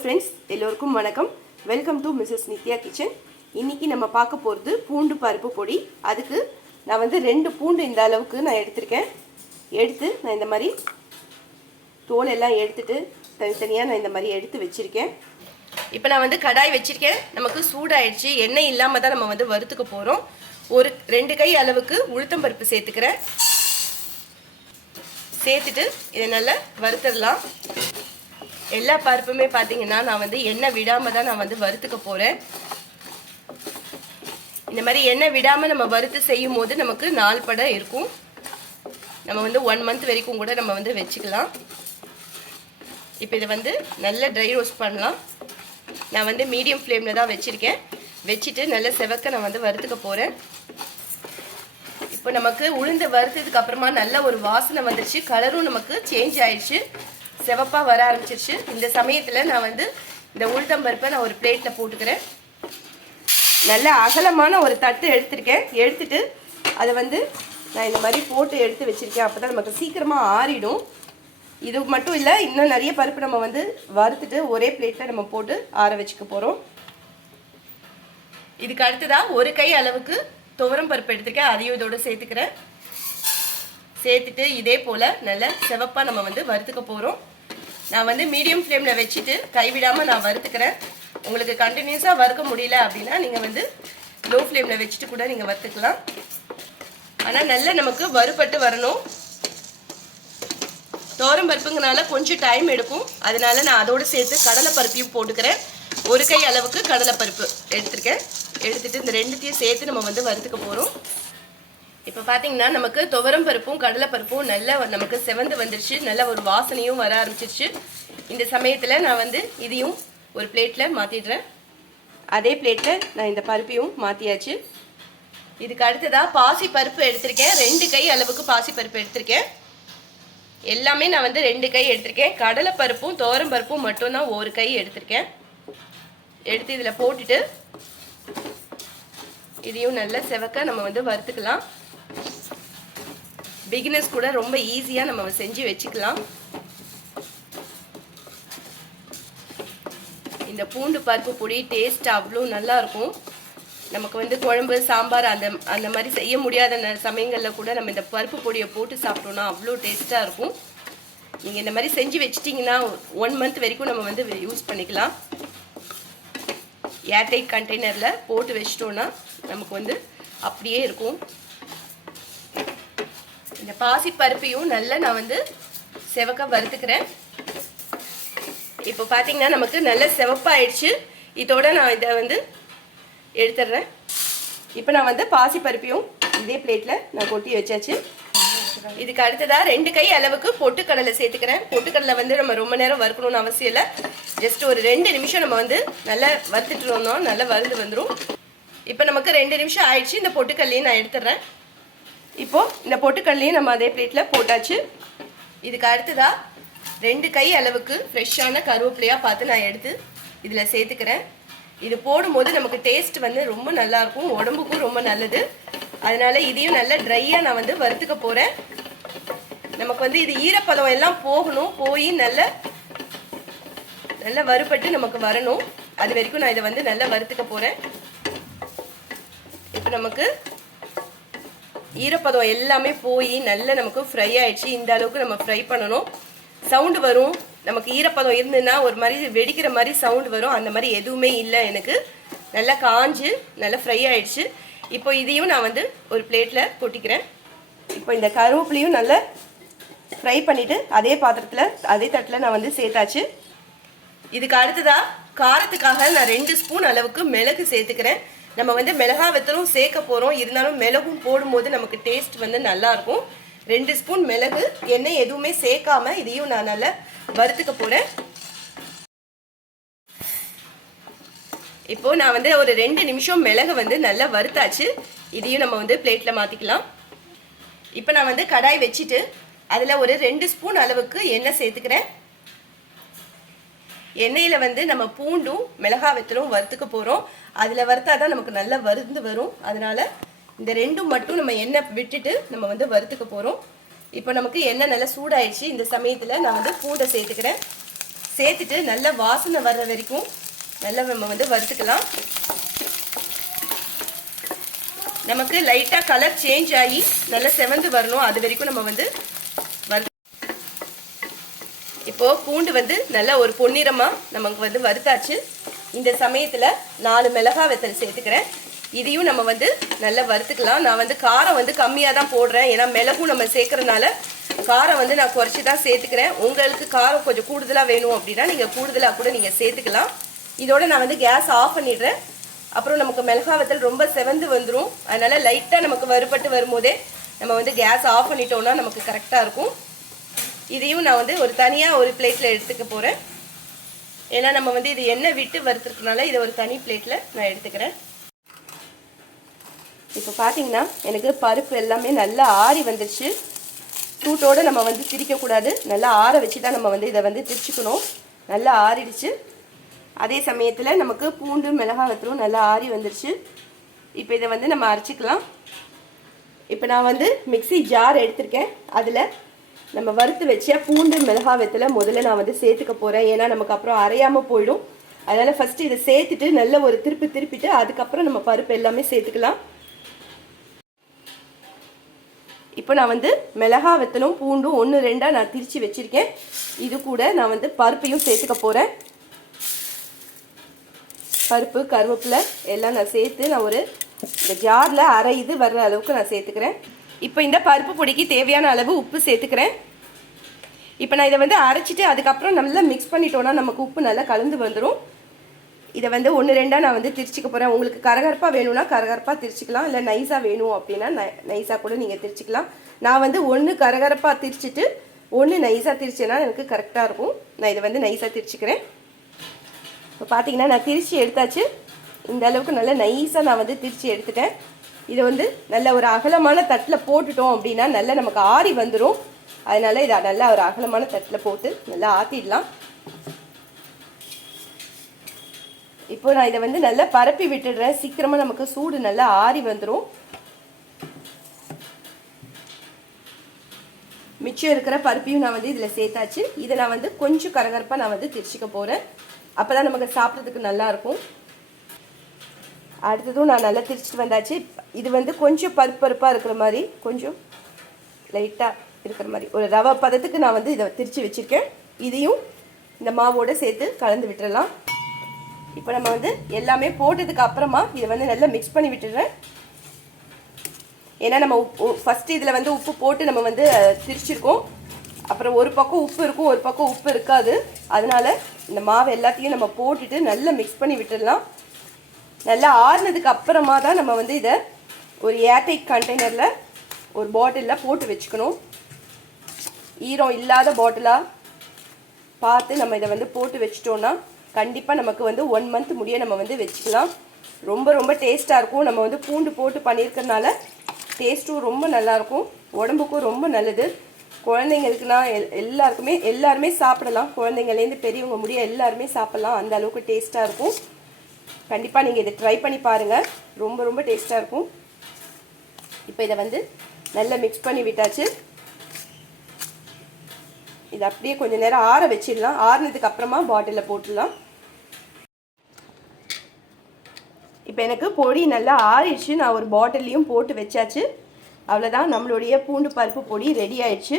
Friends எல்லோருக்கும் வணக்கம். Welcome to Mrs Nithya kitchen இன்னைக்கு நம்ம பார்க்க போகிறது பூண்டு பருப்பு பொடி. அதுக்கு நான் வந்து ரெண்டு பூண்டு இந்த அளவுக்கு நான் எடுத்திருக்கேன். எடுத்து நான் இந்த மாதிரி தோல் எல்லாம் எடுத்துட்டு தனித்தனியாக நான் இந்த மாதிரி எடுத்து வச்சுருக்கேன். இப்போ நான் வந்து கடாய் வச்சுருக்கேன். நமக்கு சூடாயிடுச்சு. எண்ணெய் இல்லாமல் தான் நம்ம வந்து வறுத்துக்க போகிறோம் ஒரு ரெண்டு கை அளவுக்கு உளுத்தம் பருப்பு சேர்த்துக்கிறேன். சேர்த்துட்டு இதை நல்லா வறுத்துடலாம். எல்லா பருப்புமே பார்த்தீங்கன்னா நான் வந்து எண்ணெய் விடாமல் தான் நான் வந்து வறுத்துக்க போகிறேன் இந்த மாதிரி எண்ணெய் விடாமல் நம்ம வறுத்து செய்யும் போது நமக்கு நாள் படம் இருக்கும். நம்ம வந்து ஒன் மந்த் வரைக்கும் கூட நம்ம வந்து வச்சுக்கலாம். இப்போ இதை வந்து நல்லா ட்ரை ரோஸ்ட் பண்ணலாம். நான் வந்து மீடியம் ஃப்ளேமில் தான் வச்சுருக்கேன். வச்சுட்டு நல்லா செவக்க நான் வந்து வறுத்துக்க போகிறேன் இப்போ நமக்கு உளுந்து வறுத்ததுக்கு அப்புறமா நல்ல ஒரு வாசனை வந்துருச்சு. கலரும் நமக்கு சேஞ்ச் ஆயிடுச்சு. சிவப்பாக வர ஆரம்பிச்சிருச்சு. இந்த சமயத்தில் நான் வந்து இந்த உளுத்தம்பருப்பை நான் ஒரு பிளேட்டில் போட்டுக்கிறேன். நல்ல அகலமான ஒரு தட்டு எடுத்திருக்கேன். எடுத்துட்டு அதை வந்து நான் இந்த மாதிரி போட்டு எடுத்து வச்சுருக்கேன். அப்போ தான் நமக்கு சீக்கிரமாக ஆறிடும். இது மட்டும் இல்லை இன்னும் நிறைய பருப்பு நம்ம வந்து வறுத்துட்டு ஒரே பிளேட்டில் நம்ம போட்டு ஆற வச்சுக்க போகிறோம் இதுக்கு அடுத்ததாக ஒரு கை அளவுக்கு துவரம் பருப்பு எடுத்துருக்கேன். அதையும் இதோடு சேர்த்துக்கிறேன். சேர்த்துட்டு இதே போல் நல்லா சிவப்பாக நம்ம வந்து வறுத்துக்க போகிறோம் நான் வந்து மீடியம் ஃப்ளேமில் வச்சுட்டு கைவிடாமல் நான் வறுத்துக்கிறேன். உங்களுக்கு கண்டினியூஸாக வறுக்க முடியல அப்படின்னா நீங்கள் வந்து லோ ஃப்ளேமில் வச்சுட்டு கூட நீங்கள் வறுத்துக்கலாம். ஆனால் நல்லா நமக்கு வறுபட்டு வரணும். தோரம் பருப்புங்கனால கொஞ்சம் டைம் எடுக்கும். அதனால நான் அதோடு சேர்த்து கடலை பருப்பையும் போட்டுக்கிறேன். ஒரு கை அளவுக்கு கடலைப்பருப்பு எடுத்திருக்கேன். எடுத்துகிட்டு இந்த ரெண்டுத்தையும் சேர்த்து நம்ம வந்து வறுத்துக்க போகிறோம் இப்போ பார்த்தீங்கன்னா நமக்கு துவரம் பருப்பும் கடலைப்பருப்பும் நல்லா நமக்கு செவந்து வந்துருச்சு. நல்ல ஒரு வாசனையும் வர ஆரம்பிச்சிருச்சு. இந்த சமயத்தில் நான் வந்து இதையும் ஒரு பிளேட்டில் மாற்றிடுறேன் அதே பிளேட்டில் நான் இந்த பருப்பையும் மாற்றியாச்சு இதுக்கு அடுத்ததாக பாசி பருப்பு எடுத்திருக்கேன். ரெண்டு கை அளவுக்கு பாசி பருப்பு எடுத்திருக்கேன். எல்லாமே நான் வந்து ரெண்டு கை எடுத்திருக்கேன். கடலைப்பருப்பும் துவரம் பருப்பும் மட்டும்தான் ஒரு கை எடுத்திருக்கேன். எடுத்து இதில் போட்டுட்டு இதையும் நல்லா செவக்க நம்ம வந்து வறுத்துக்கலாம். பிகினர்ஸ் கூட ரொம்ப ஈஸியாக நம்ம செஞ்சு வச்சுக்கலாம். இந்த பூண்டு பருப்பு பொடி டேஸ்ட் அவ்வளோ நல்லா இருக்கும் நமக்கு வந்து குழம்பு சாம்பார் அந்த அந்த மாதிரி செய்ய முடியாத ந- சமயங்களில் கூட நம்ம இந்த பருப்பு பொடியை போட்டு சாப்பிட்டோம்னா அவ்வளோ டேஸ்ட்டாக இருக்கும். நீங்கள் இந்த மாதிரி செஞ்சு வச்சிட்டிங்கன்னா ஒன் மந்த் வரைக்கும் நம்ம வந்து யூஸ் பண்ணிக்கலாம். ஏர்டைட் கண்டெய்னரில் போட்டு வச்சிட்டோன்னா நமக்கு வந்து அப்படியே இருக்கும். இந்த பாசி பருப்பையும் நல்லா நான் வந்து செவக்க வறுத்துக்கிறேன். இப்போ பார்த்தீங்கன்னா நமக்கு நல்ல செவப்பாயிடுச்சு. இதோட நான் இதை வந்து எடுத்துடுறேன். இப்போ நான் வந்து பாசி பருப்பையும் இதே பிளேட்டில் நான் கொட்டி வச்சாச்சு. இதுக்கு அடுத்ததாக ரெண்டு கை அளவுக்கு பொட்டுக்கடலை சேர்த்துக்கிறேன். பொட்டுக்கடலை வந்து நம்ம ரொம்ப நேரம் வறுக்கணும்னு அவசியம் இல்லை. ஜஸ்ட் ஒரு ரெண்டு நிமிஷம் நம்ம வந்து நல்லா வறுத்துட்டு வந்தோம் நல்லா வறுந்து வந்துடும் இப்போ நமக்கு ரெண்டு நிமிஷம் ஆயிடுச்சு. இந்த பொட்டுக்கல்லையும் நான் எடுத்துடுறேன். இப்போது இந்த பொட்டுக்கடலையும் நம்ம அதே பிளேட்டில் போட்டாச்சு. இதுக்கு அடுத்ததாக ரெண்டு கை அளவுக்கு ஃப்ரெஷ்ஷான கருவேப்பிலையாக பார்த்து நான் எடுத்து இதில் சேர்த்துக்கிறேன். இது போடும்போது நமக்கு டேஸ்ட் வந்து ரொம்ப நல்லாயிருக்கும் உடம்புக்கும் ரொம்ப நல்லது. அதனால் இதையும் நல்லா ட்ரையாக நான் வந்து வறுத்துக்க போகிறேன் நமக்கு வந்து இது ஈரப்பதம் எல்லாம் போகணும் போய் நல்ல நல்லா வறுபட்டு நமக்கு வரணும். அது வரைக்கும் நான் இதை வந்து நல்லா வறுத்துக்க போகிறேன் இப்போ நமக்கு ஈரப்பதம் எல்லாமே போய் நல்லா நமக்கு ஃப்ரை ஆயிடுச்சு. இந்த அளவுக்கு நம்ம ஃப்ரை பண்ணணும். சவுண்டு வரும். நமக்கு ஈரப்பதம் இருந்ததுன்னா ஒரு மாதிரி வெடிக்கிற மாதிரி சவுண்டு வரும். அந்த மாதிரி எதுவுமே இல்லை எனக்கு. நல்லா காஞ்சு நல்லா ஃப்ரை ஆயிடுச்சு. இப்போ இதையும் நான் வந்து ஒரு பிளேட்டில் கொட்டிக்கிறேன். இப்போ இந்த கருவேப்பிலையும் நல்லா ஃப்ரை பண்ணிவிட்டு அதே பாத்திரத்தில் அதே தட்டில் நான் வந்து சேர்த்தாச்சு. இதுக்கு அடுத்ததாக காரத்துக்காக நான் ரெண்டு ஸ்பூன் அளவுக்கு மிளகு சேர்த்துக்கிறேன். நம்ம வந்து மிளகா வெத்தலும் சேர்க்க போகிறோம் இருந்தாலும் மிளகும் போடும்போது நமக்கு டேஸ்ட் வந்து நல்லாயிருக்கும். ரெண்டு ஸ்பூன் மிளகு எண்ணெய் எதுவுமே சேர்க்காம இதையும் நான் நல்லா வறுத்துக்க போகிறேன் இப்போ நான் வந்து ஒரு ரெண்டு நிமிஷம் மிளகு வந்து நல்லா வறுத்தாச்சு. இதையும் நம்ம வந்து பிளேட்டில் மாற்றிக்கலாம் இப்போ நான் வந்து கடாய் வச்சுட்டு அதில் ஒரு ரெண்டு ஸ்பூன் அளவுக்கு எண்ணெய் சேர்த்துக்கிறேன். எண்ணெயில் வந்து நம்ம பூண்டும் மிளகா வெத்தலும் வறுத்துக்க போகிறோம் அதில் வறுத்தா தான் நமக்கு நல்லா வறுந்து வரும். அதனால் இந்த ரெண்டும் மட்டும் நம்ம எண்ணெய் விட்டுட்டு நம்ம வந்து வறுத்துக்க போகிறோம் இப்போ நமக்கு எண்ணெய் நல்லா சூடாயிடுச்சு. இந்த சமயத்தில் நான் வந்து பூண்டை சேர்த்துக்கிறேன். சேர்த்துட்டு நல்ல வாசனை வர்ற வரைக்கும் நல்லா நம்ம வந்து வறுத்துக்கலாம். நமக்கு லைட்டாக கலர் சேஞ்ச் ஆகி நல்லா செவந்து வரணும். அது வரைக்கும் நம்ம வந்து இப்போ பூண்டு வந்து நல்ல ஒரு பொன்னிறமாக நமக்கு வந்து வறுத்தாச்சு. இந்த சமயத்தில் நாலு மிளகா வெத்தல் சேர்த்துக்கிறேன். இதையும் நம்ம வந்து நல்லா வறுத்துக்கலாம். நான் வந்து காரம் வந்து கம்மியாக தான் போடுறேன். ஏன்னா மிளகும் நம்ம சேர்க்கறனால காரம் வந்து நான் குறைச்சி தான் சேர்த்துக்கிறேன். உங்களுக்கு காரம் கொஞ்சம் கூடுதலாக வேணும் அப்படின்னா நீங்கள் கூடுதலாக கூட நீங்கள் சேர்த்துக்கலாம். இதோட நான் வந்து கேஸ் ஆஃப் பண்ணிடுறேன். அப்புறம் நமக்கு மிளகா வத்தல் ரொம்ப செவந்து வந்துடும் அதனால லைட்டாக நமக்கு வறுபட்டு வரும்போதே நம்ம வந்து கேஸ் ஆஃப் பண்ணிட்டோம்னா நமக்கு கரெக்டாக இருக்கும். இதையும் நான் வந்து ஒரு தனியாக ஒரு பிளேட்டில் எடுத்துக்க போகிறேன் ஏன்னா நம்ம வந்து இது எண்ணெய் விட்டு வறுத்துருக்கனால இதை ஒரு தனி பிளேட்டில் நான் எடுத்துக்கிறேன். இப்போ பார்த்தீங்கன்னா எனக்கு பருப்பு எல்லாமே நல்லா ஆறி வந்துருச்சு. சூட்டோடு நம்ம வந்து திரிக்கக்கூடாது. நல்லா ஆற வச்சு தான் நம்ம வந்து இதை வந்து திரிச்சுக்கணும். நல்லா ஆறிடுச்சு. அதே சமயத்தில் நமக்கு பூண்டு மிளகாய் வத்தலும் நல்லா ஆறி வந்துருச்சு. இப்போ இதை வந்து நம்ம அரைச்சிக்கலாம். இப்போ நான் வந்து மிக்ஸி ஜார் எடுத்திருக்கேன். அதில் நம்ம வறுத்து வச்ச பூண்டு மிளகா வெத்தலை முதல்ல நான் வந்து சேர்த்துக்க போகிறேன் ஏன்னா நமக்கு அப்புறம் அரையாமல் போயிடும். அதனால் ஃபஸ்ட்டு இதை சேர்த்துட்டு நல்ல ஒரு திருப்பி திருப்பிட்டு அதுக்கப்புறம் நம்ம பருப்பு எல்லாமே சேர்த்துக்கலாம். இப்போ நான் வந்து மிளகா வெத்தலும் பூண்டும் ஒன்று ரெண்டாக நான் திரித்து வச்சுருக்கேன். இது கூட நான் வந்து பருப்பையும் சேர்த்துக்க போகிறேன் பருப்பு கருவேப்பிலை எல்லாம் நான் சேர்த்து நான் ஒரு இந்த ஜாரில் அரை இது வர்ற அளவுக்கு நான் சேர்த்துக்கிறேன். இப்போ இந்த பருப்பு பொடிக்கு தேவையான அளவு உப்பு சேர்த்துக்கிறேன். இப்போ நான் இதை வந்து அரைச்சிட்டு அதுக்கப்புறம் நல்லா மிக்ஸ் பண்ணிட்டோன்னா நமக்கு உப்பு நல்லா கலந்து வந்துடும் இதை வந்து ஒன்று ரெண்டாக நான் வந்து திரிச்சிக்க போகிறேன் உங்களுக்கு கரகரப்பாக வேணும்னா கரகரப்பாக திரிச்சிக்கலாம். இல்லை நைஸாக வேணும் அப்படின்னா நைஸாக கூட நீங்கள் திரிச்சிக்கலாம். நான் வந்து ஒன்று கரகரப்பாக திரிச்சிட்டு ஒன்று நைஸாக திரிச்சேன்னா எனக்கு கரெக்டாக இருக்கும். நான் இதை வந்து நைஸாக திரிச்சிக்கிறேன். இப்போ பார்த்தீங்கன்னா நான் திரிச்சு எடுத்தாச்சு. இந்த அளவுக்கு நல்லா நைஸாக நான் வந்து திரிச்சு எடுத்துட்டேன். இதை வந்து நல்ல ஒரு அகலமான தட்டில் போட்டுட்டோம் அப்படின்னா நல்லா நமக்கு ஆறி வந்துடும் அதனால இதை நல்லா ஒரு அகலமான தட்டில் போட்டு நல்லா ஆற்றிடலாம் இப்போ நான் இதை வந்து நல்லா பரப்பி விட்டுடுறேன். சீக்கிரமாக நமக்கு சூடு நல்லா ஆறி வந்துடும் மிச்சம் இருக்கிற பருப்பையும் நான் வந்து இதில் சேர்த்தாச்சு. இதை நான் வந்து கொஞ்சம் கரகரப்பாக நான் வந்து திரிச்சிக்க போகிறேன் அப்போ தான் நமக்கு சாப்பிட்றதுக்கு நல்லாயிருக்கும் அடுத்ததும் நான் நல்லா திரிச்சிட்டு வந்தாச்சு. இது வந்து கொஞ்சம் பருப்பு பருப்பாக இருக்கிற மாதிரி கொஞ்சம் லைட்டாக இருக்கிற மாதிரி. ஒரு ரவை பதத்துக்கு நான் வந்து இதை திரித்து வச்சுருக்கேன். இதையும் இந்த மாவோடு சேர்த்து கலந்து விட்டுடலாம் இப்போ நம்ம வந்து எல்லாமே போட்டதுக்கு அப்புறமா இதை வந்து நல்லா மிக்ஸ் பண்ணி விட்டுடுறேன். ஏன்னா நம்ம ஃபஸ்ட்டு இதில் வந்து உப்பு போட்டு நம்ம வந்து திரிச்சிருக்கோம். அப்புறம் ஒரு பக்கம் உப்பு இருக்கும் ஒரு பக்கம் உப்பு இருக்காது. அதனால இந்த மாவு எல்லாத்தையும் நம்ம போட்டுட்டு நல்லா மிக்ஸ் பண்ணி விட்டுடலாம். நல்லா ஆறுனதுக்கு அப்புறமா தான் நம்ம வந்து இதை ஒரு ஏர்டைட் கண்டெய்னரில் ஒரு பாட்டிலில் போட்டு வச்சுக்கணும். ஈரம் இல்லாத பாட்டிலாக பார்த்து நம்ம இதை வந்து போட்டு வச்சிட்டோன்னா கண்டிப்பாக நமக்கு வந்து ஒன் மந்த் முடிய நம்ம வந்து வச்சுக்கலாம். ரொம்ப ரொம்ப டேஸ்ட்டாக இருக்கும். நம்ம வந்து பூண்டு போட்டு பண்ணியிருக்கிறதுனால டேஸ்ட்டும் ரொம்ப நல்லாயிருக்கும் உடம்புக்கும் ரொம்ப நல்லது. குழந்தைங்களுக்குனா எல் எல்லாருக்குமே எல்லாருமே சாப்பிடலாம். குழந்தைங்கள்லேருந்து பெரியவங்க முடிய எல்லாருமே சாப்பிட்லாம். அந்த அளவுக்கு டேஸ்ட்டாக இருக்கும். கண்டிப்பாக நீங்கள் இதை ட்ரை பண்ணி பாருங்கள் ரொம்ப ரொம்ப டேஸ்ட்டாக இருக்கும். இப்போ இதை வந்து நல்லா மிக்ஸ் பண்ணி விட்டாச்சு. இது அப்படியே கொஞ்சம் நேரம் ஆற வச்சிடலாம். ஆறுனதுக்கு அப்புறமா பாட்டிலில் போட்டுடலாம். இப்போ எனக்கு பொடி நல்லா ஆறிடுச்சு. நான் ஒரு பாட்டிலையும் போட்டு வச்சாச்சு. அவ்வளோதான் நம்மளுடைய பூண்டு பருப்பு பொடி ரெடி ஆயிடுச்சு.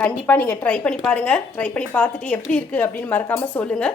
கண்டிப்பாக நீங்கள் ட்ரை பண்ணி பாருங்கள் ட்ரை பண்ணி பார்த்துட்டு எப்படி இருக்குது அப்படின்னு மறக்காமல் சொல்லுங்கள்